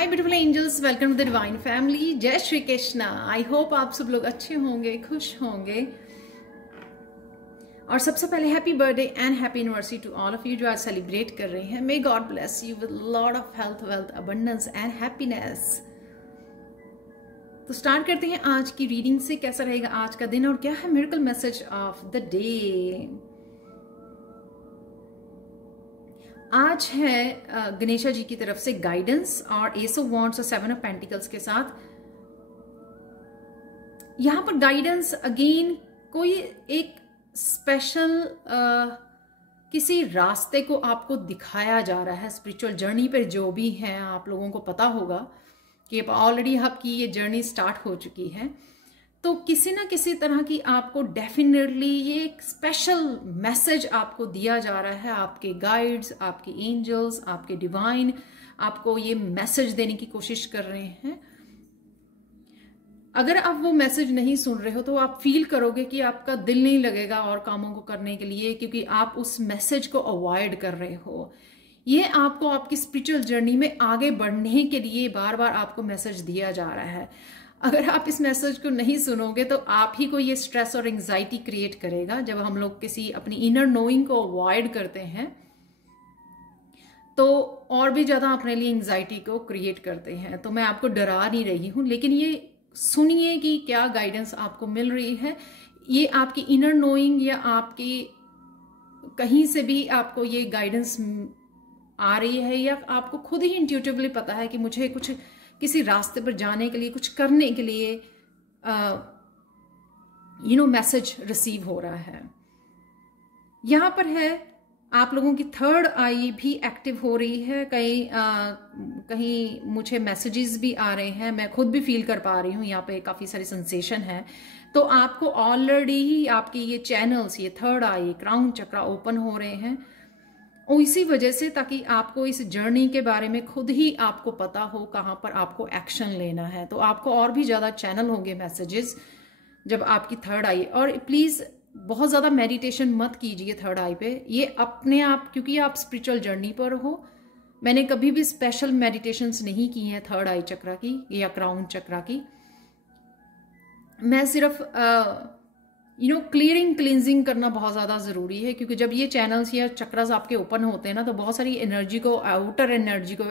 Hi beautiful angels, welcome to the divine family. जय Shri Krishna. I hope आप सब लोग अच्छे होंगे, खुश होंगे। और सबसे पहले happy birthday and happy anniversary to all of you जो आज सेलिब्रेट कर रहे हैं। May God bless you with lot of health, wealth, abundance and happiness. तो स्टार्ट करते हैं आज की रीडिंग से। कैसा रहेगा आज का दिन और क्या है miracle message of the day. आज है गणेशा जी की तरफ से गाइडेंस और एस ऑफ वॉन्ड्स और 7 ऑफ पेंटिकल्स के साथ। यहां पर गाइडेंस अगेन कोई एक स्पेशल किसी रास्ते को आपको दिखाया जा रहा है। स्पिरिचुअल जर्नी पर जो भी हैं आप लोगों को पता होगा कि ऑलरेडी आपकी ये जर्नी स्टार्ट हो चुकी है। तो किसी ना किसी तरह की आपको डेफिनेटली ये एक स्पेशल मैसेज आपको दिया जा रहा है। आपके गाइड्स, आपके एंजल्स, आपके डिवाइन आपको ये मैसेज देने की कोशिश कर रहे हैं। अगर आप वो मैसेज नहीं सुन रहे हो तो आप फील करोगे कि आपका दिल नहीं लगेगा और कामों को करने के लिए, क्योंकि आप उस मैसेज को अवॉइड कर रहे हो। ये आपको आपकी स्पिरिचुअल जर्नी में आगे बढ़ने के लिए बार बार आपको मैसेज दिया जा रहा है। अगर आप इस मैसेज को नहीं सुनोगे तो आप ही को ये स्ट्रेस और एंजाइटी क्रिएट करेगा। जब हम लोग किसी अपनी इनर नोइंग को अवॉइड करते हैं तो और भी ज्यादा अपने लिए एंजाइटी को क्रिएट करते हैं। तो मैं आपको डरा नहीं रही हूं, लेकिन ये सुनिए कि क्या गाइडेंस आपको मिल रही है। ये आपकी इनर नोइंग या आपकी कहीं से भी आपको ये गाइडेंस आ रही है, या आपको खुद ही इंट्यूटिवली पता है कि मुझे कुछ किसी रास्ते पर जाने के लिए, कुछ करने के लिए मैसेज रिसीव हो रहा है। यहां पर है आप लोगों की थर्ड आई भी एक्टिव हो रही है। कहीं मुझे मैसेजेस भी आ रहे हैं, मैं खुद भी फील कर पा रही हूँ। यहाँ पे काफी सारी सेंसेशन है। तो आपको ऑलरेडी आपकी ये चैनल्स, ये थर्ड आई, क्राउन चक्रा ओपन हो रहे हैं इसी वजह से, ताकि आपको इस जर्नी के बारे में खुद ही आपको पता हो कहाँ पर आपको एक्शन लेना है। तो आपको और भी ज्यादा चैनल होंगे मैसेजेस जब आपकी थर्ड आई। और प्लीज बहुत ज्यादा मेडिटेशन मत कीजिए थर्ड आई पे। ये अपने आप, क्योंकि आप स्पिरिचुअल जर्नी पर हो, मैंने कभी भी स्पेशल मेडिटेशंस नहीं की हैं थर्ड आई चक्रा की या क्राउन चक्रा की। मैं सिर्फ क्लियरिंग, क्लींजिंग करना बहुत ज्यादा जरूरी है, क्योंकि जब ये चैनल्स या चक्रास आपके ओपन होते हैं ना, तो बहुत सारी एनर्जी को, आउटर एनर्जी को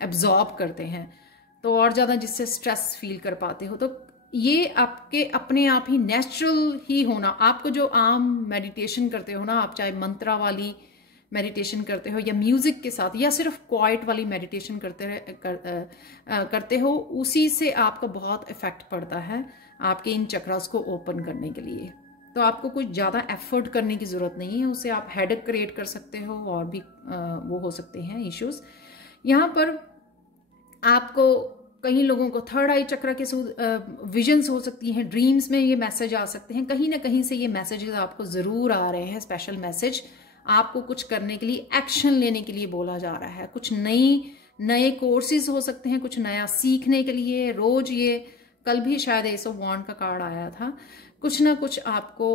एब्जॉर्ब करते हैं, तो और ज्यादा जिससे स्ट्रेस फील कर पाते हो। तो ये आपके अपने आप ही नेचुरल ही होना। आपको जो आम मेडिटेशन करते हो ना, आप चाहे मंत्रा वाली मेडिटेशन करते हो या म्यूजिक के साथ या सिर्फ क्वाइट वाली मेडिटेशन करते हो, उसी से आपका बहुत इफेक्ट पड़ता है आपके इन चक्रास को ओपन करने के लिए। तो आपको कुछ ज़्यादा एफर्ट करने की ज़रूरत नहीं है। उससे आप हेडेक क्रिएट कर सकते हो और भी वो हो सकते हैं इश्यूज। यहाँ पर आपको कई लोगों को थर्ड आई चक्र के विजन्स हो सकती हैं, ड्रीम्स में ये मैसेज आ सकते हैं। कहीं ना कहीं से ये मैसेजेस आपको ज़रूर आ रहे हैं, स्पेशल मैसेज। आपको कुछ करने के लिए, एक्शन लेने के लिए बोला जा रहा है। कुछ नए कोर्सेज हो सकते हैं, कुछ नया सीखने के लिए। रोज ये कल भी शायद एस ऑफ वॉन्ड का कार्ड आया था। कुछ ना कुछ आपको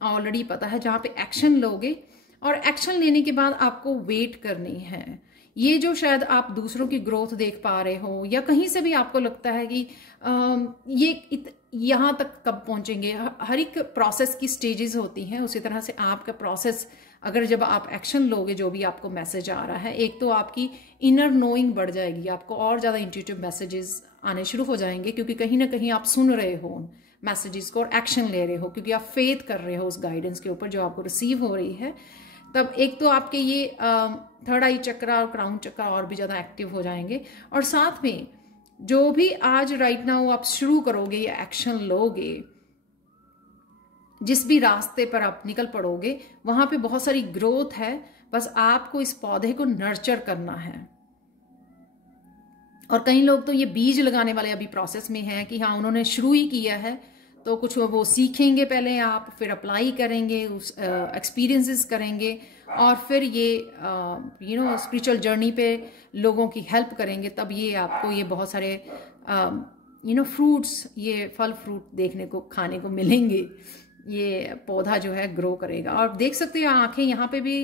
ऑलरेडी पता है जहां पे एक्शन लोगे, और एक्शन लेने के बाद आपको वेट करनी है। ये जो शायद आप दूसरों की ग्रोथ देख पा रहे हो, या कहीं से भी आपको लगता है कि ये यहां तक कब पहुंचेंगे। हर एक प्रोसेस की स्टेजेस होती हैं, उसी तरह से आपका प्रोसेस, अगर जब आप एक्शन लोगे, जो भी आपको मैसेज आ रहा है, एक तो आपकी इनर नोइंग बढ़ जाएगी, आपको और ज्यादा इंट्यूटिव मैसेजेस आने शुरू हो जाएंगे, क्योंकि कहीं ना कहीं आप सुन रहे हो मैसेजेस को और एक्शन ले रहे हो, क्योंकि आप फेथ कर रहे हो उस गाइडेंस के ऊपर जो आपको रिसीव हो रही है। तब एक तो आपके ये थर्ड आई चक्रा और क्राउन चक्रा और भी ज्यादा एक्टिव हो जाएंगे। और साथ में जो भी आज राइट नाउ आप शुरू करोगे या एक्शन लोगे, जिस भी रास्ते पर आप निकल पड़ोगे, वहां पे बहुत सारी ग्रोथ है। बस आपको इस पौधे को नर्चर करना है। और कई लोग तो ये बीज लगाने वाले अभी प्रोसेस में हैं कि हाँ, उन्होंने शुरू ही किया है, तो कुछ वो सीखेंगे पहले, आप फिर अप्लाई करेंगे, उस एक्सपीरियंसेस करेंगे, और फिर ये स्पिरिचुअल जर्नी पे लोगों की हेल्प करेंगे। तब ये आपको ये बहुत सारे फ्रूट्स, ये फल फ्रूट देखने को, खाने को मिलेंगे। ये पौधा जो है ग्रो करेगा। और देख सकते हो आंखें यहाँ पे भी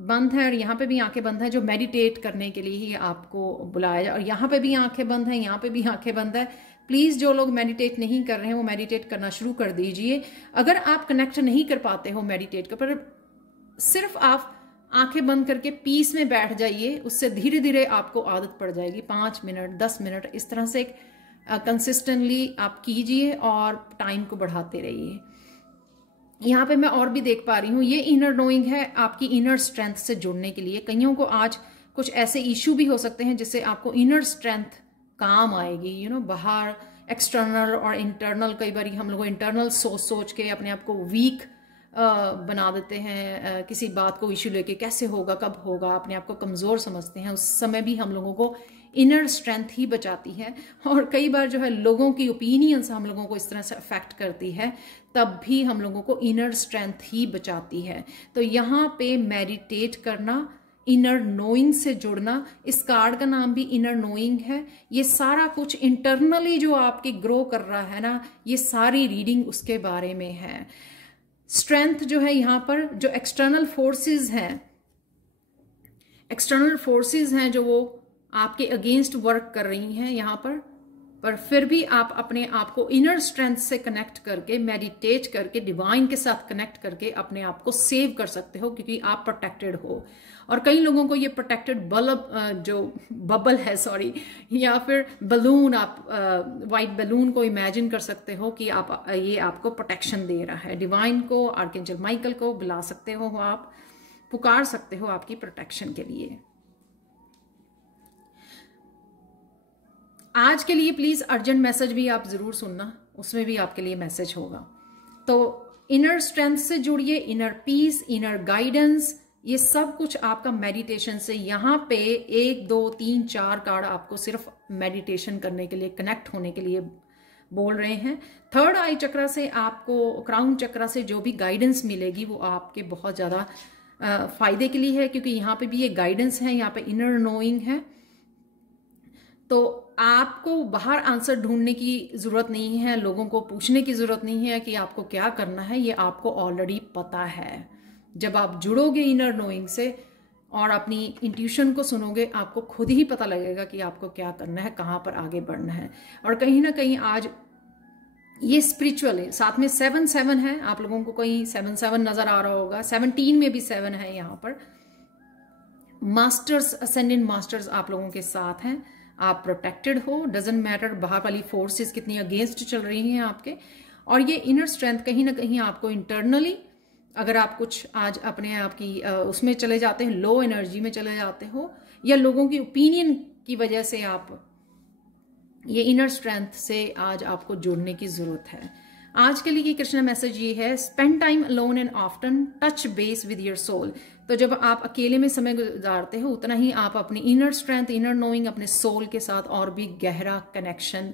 बंद है और यहाँ पे भी आंखें बंद है, जो मेडिटेट करने के लिए ही आपको बुलाया जाए। और यहाँ पे भी आंखें बंद है, यहाँ पे भी आंखें बंद है। प्लीज़ जो लोग मेडिटेट नहीं कर रहे हैं वो मेडिटेट करना शुरू कर दीजिए। अगर आप कनेक्ट नहीं कर पाते हो मेडिटेट कर, पर सिर्फ आप आंखें बंद करके पीस में बैठ जाइए, उससे धीरे धीरे आपको आदत पड़ जाएगी। 5 मिनट 10 मिनट इस तरह से कंसिस्टेंटली आप कीजिए और टाइम को बढ़ाते रहिए। यहाँ पे मैं और भी देख पा रही हूँ, ये इनर नोइंग है आपकी इनर स्ट्रेंथ से जुड़ने के लिए। कईयों को आज कुछ ऐसे इशू भी हो सकते हैं जिससे आपको इनर स्ट्रेंथ काम आएगी। बाहर एक्सटर्नल और इंटरनल, कई बार हम लोग इंटरनल सोच के अपने आप को वीक बना देते हैं। किसी बात को इशू लेके कैसे होगा, कब होगा, अपने आप को कमज़ोर समझते हैं। उस समय भी हम लोगों को इनर स्ट्रेंथ ही बचाती है। और कई बार जो है लोगों की ओपिनियंस हम लोगों को इस तरह से अफेक्ट करती है, तब भी हम लोगों को इनर स्ट्रेंथ ही बचाती है। तो यहाँ पे मेडिटेट करना, इनर नोइंग से जुड़ना, इस कार्ड का नाम भी इनर नोइंग है। ये सारा कुछ इंटरनली जो आपकी ग्रो कर रहा है ना, ये सारी रीडिंग उसके बारे में है। स्ट्रेंथ जो है यहाँ पर, जो एक्सटर्नल फोर्सेस हैं जो वो आपके अगेंस्ट वर्क कर रही हैं यहाँ पर फिर भी आप अपने आप को इनर स्ट्रेंथ से कनेक्ट करके, मेडिटेट करके, डिवाइन के साथ कनेक्ट करके अपने आप को सेव कर सकते हो, क्योंकि आप प्रोटेक्टेड हो। और कई लोगों को ये प्रोटेक्टेड बबल है या फिर बलून, आप वाइट बलून को इमेजिन कर सकते हो कि ये आपको प्रोटेक्शन दे रहा है। डिवाइन को, आर्कएंजल माइकल को बुला सकते हो, आप पुकार सकते हो आपकी प्रोटेक्शन के लिए। आज के लिए प्लीज अर्जेंट मैसेज भी आप जरूर सुनना, उसमें भी आपके लिए मैसेज होगा। तो इनर स्ट्रेंथ से जुड़िए, इनर पीस, इनर गाइडेंस, ये सब कुछ आपका मेडिटेशन से। यहाँ पे 1 2 3 4 कार्ड आपको सिर्फ मेडिटेशन करने के लिए, कनेक्ट होने के लिए बोल रहे हैं। थर्ड आई चक्रा से आपको, क्राउन चक्रा से जो भी गाइडेंस मिलेगी वो आपके बहुत ज़्यादा फायदे के लिए है, क्योंकि यहाँ पे भी ये गाइडेंस है, यहाँ पे इनर नोइंग है। तो आपको बाहर आंसर ढूंढने की जरूरत नहीं है, लोगों को पूछने की जरूरत नहीं है कि आपको क्या करना है, ये आपको ऑलरेडी पता है। जब आप जुड़ोगे इनर नोइंग से और अपनी इंट्यूशन को सुनोगे, आपको खुद ही पता लगेगा कि आपको क्या करना है, कहाँ पर आगे बढ़ना है। और कहीं ना कहीं आज ये स्पिरिचुअल है, साथ में 7 है, आप लोगों को कहीं 7 नजर आ रहा होगा, 17 में भी 7 है। यहाँ पर मास्टर्स, असेंडेंट मास्टर्स आप लोगों के साथ हैं। आप प्रोटेक्टेड हो, डजेंट मैटर बाहर वाली फोर्सेस कितनी अगेंस्ट चल रही हैं आपके। और ये इनर स्ट्रेंथ कहीं ना कहीं आपको इंटरनली, अगर आप कुछ आज अपने आप की उसमें चले जाते हैं, लो एनर्जी में चले जाते हो, या लोगों की ओपिनियन की वजह से आप, ये इनर स्ट्रेंथ से आज आपको जुड़ने की जरूरत है। आज के लिए कृष्णा मैसेज ये है, spend time alone and often, touch base with your soul. तो जब आप अकेले में समय गुजारते हो, उतना ही आप अपनी इनर स्ट्रेंथ, इनर नोइंग, अपने सोल के साथ और भी गहरा कनेक्शन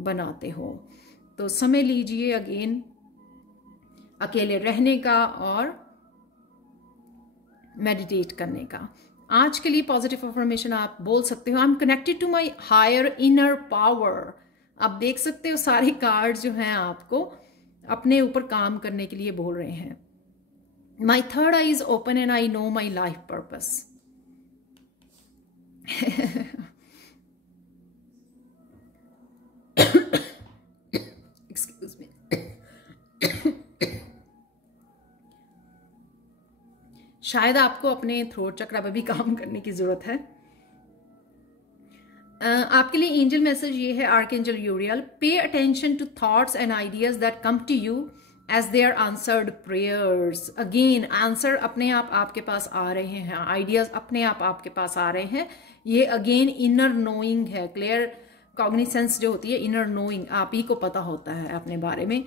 बनाते हो। तो समय लीजिए अगेन अकेले रहने का और मेडिटेट करने का। आज के लिए पॉजिटिव अफर्मेशन आप बोल सकते हो, I am connected to my higher inner power. आप देख सकते हो सारे कार्ड जो हैं आपको अपने ऊपर काम करने के लिए बोल रहे हैं। My third I is open and I know my life purpose. Excuse me. शायद आपको अपने थ्रोट चक्रा पे भी काम करने की जरूरत है। आपके लिए एंजल मैसेज ये है, archangel Uriel, pay attention to thoughts and ideas that come to you as they are answered prayers. Again answer अपने आप आपके पास आ रहे हैं, आइडियाज अपने आप आपके पास आ रहे हैं। ये अगेन इनर नोइंग है, क्लियर कॉग्निसेंस जो होती है, इनर नोइंग, आप ही को पता होता है अपने बारे में।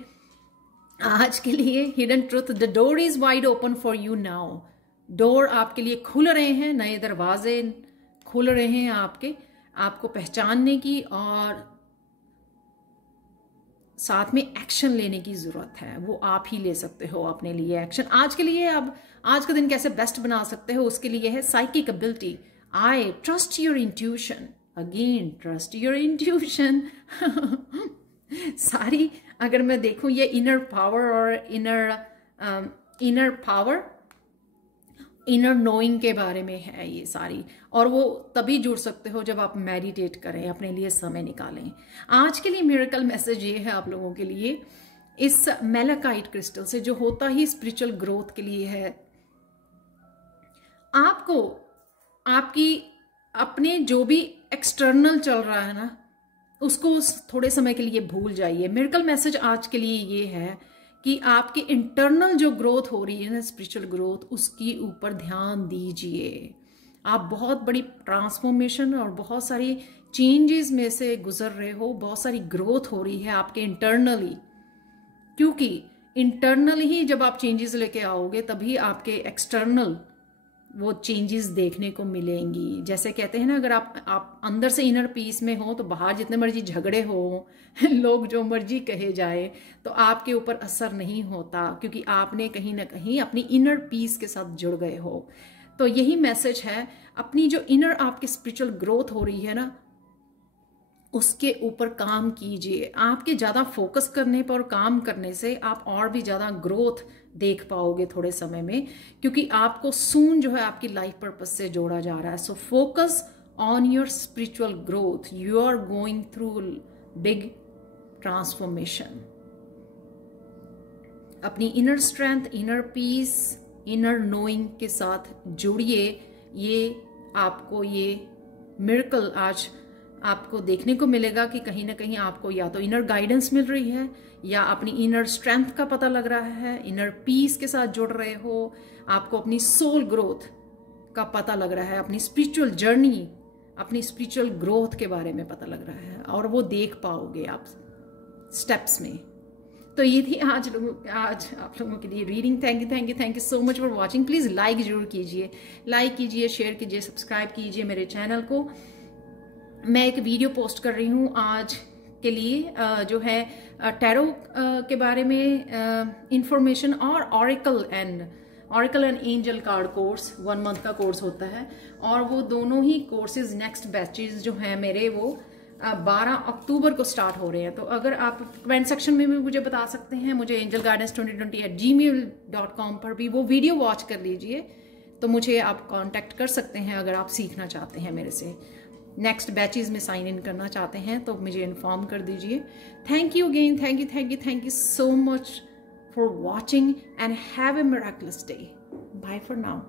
आज के लिए hidden truth, the door is wide open for you now. Door आपके लिए खुल रहे हैं, नए दरवाजे खुल रहे हैं आपको पहचानने की, और साथ में एक्शन लेने की जरूरत है। वो आप ही ले सकते हो अपने लिए एक्शन। आज के लिए अब आज का दिन कैसे बेस्ट बना सकते हो, उसके लिए है psychic ability. I trust your intuition. Again trust your intuition. सारी अगर मैं देखूं ये इनर पावर और इनर पावर इनर नोइंग के बारे में है ये सारी, और वो तभी जुड़ सकते हो जब आप मेडिटेट करें, अपने लिए समय निकालें। आज के लिए मिरेकल मैसेज ये है आप लोगों के लिए, इस मैलाकाइट क्रिस्टल से, जो होता ही स्पिरिचुअल ग्रोथ के लिए है। आपको आपकी अपने जो भी एक्सटर्नल चल रहा है ना, उसको थोड़े समय के लिए भूल जाइए। मिरेकल मैसेज आज के लिए ये है कि आपकी इंटरनल जो ग्रोथ हो रही है ना, स्पिरिचुअल ग्रोथ, उसकी ऊपर ध्यान दीजिए। आप बहुत बड़ी ट्रांसफॉर्मेशन और बहुत सारी चेंजेस में से गुजर रहे हो, बहुत सारी ग्रोथ हो रही है आपके इंटरनली, क्योंकि इंटरनल ही जब आप चेंजेस लेके आओगे तभी आपके एक्सटर्नल वो चेंजेस देखने को मिलेंगी। जैसे कहते हैं ना, अगर आप अंदर से इनर पीस में हो तो बाहर जितने मर्जी झगड़े हो, लोग जो मर्जी कहे जाए, तो आपके ऊपर असर नहीं होता, क्योंकि आपने कहीं ना कहीं अपनी इनर पीस के साथ जुड़ गए हो। तो यही मैसेज है, अपनी जो इनर आपकी स्पिरिचुअल ग्रोथ हो रही है ना, उसके ऊपर काम कीजिए। आपके ज़्यादा फोकस करने पर, काम करने से आप और भी ज़्यादा ग्रोथ देख पाओगे थोड़े समय में, क्योंकि आपको सून जो है आपकी लाइफ पर्पस से जोड़ा जा रहा है। So focus on your spiritual growth, you are going through big transformation. अपनी inner strength, inner peace, inner knowing के साथ जुड़िए। ये आपको ये मिरेकल आज आपको देखने को मिलेगा कि कहीं ना कहीं आपको या तो इनर गाइडेंस मिल रही है, या अपनी इनर स्ट्रेंथ का पता लग रहा है, इनर पीस के साथ जुड़ रहे हो, आपको अपनी सोल ग्रोथ का पता लग रहा है, अपनी स्पिरिचुअल जर्नी, अपनी स्पिरिचुअल ग्रोथ के बारे में पता लग रहा है, और वो देख पाओगे आप स्टेप्स में। तो ये थी आज आप लोगों के लिए reading. Thank you so much for watching. Please like जरूर कीजिए, शेयर कीजिए, सब्सक्राइब कीजिए मेरे चैनल को। मैं एक वीडियो पोस्ट कर रही हूँ आज के लिए, जो है टैरो के बारे में इंफॉर्मेशन, और oracle and angel card course 1 month का कोर्स होता है, और वो दोनों ही कोर्सेज नेक्स्ट बैचेस जो हैं मेरे, वो 12 अक्टूबर को स्टार्ट हो रहे हैं। तो अगर आप कमेंट सेक्शन में भी मुझे बता सकते हैं, मुझे angelguidance2020@gmail.com पर भी वो वीडियो वॉच कर लीजिए, तो मुझे आप कांटेक्ट कर सकते हैं अगर आप सीखना चाहते हैं मेरे से, नेक्स्ट बैचेस में साइन इन करना चाहते हैं, तो मुझे इन्फॉर्म कर दीजिए। Thank you again, thank you so much for watching, and have a miraculous day. Bye for now.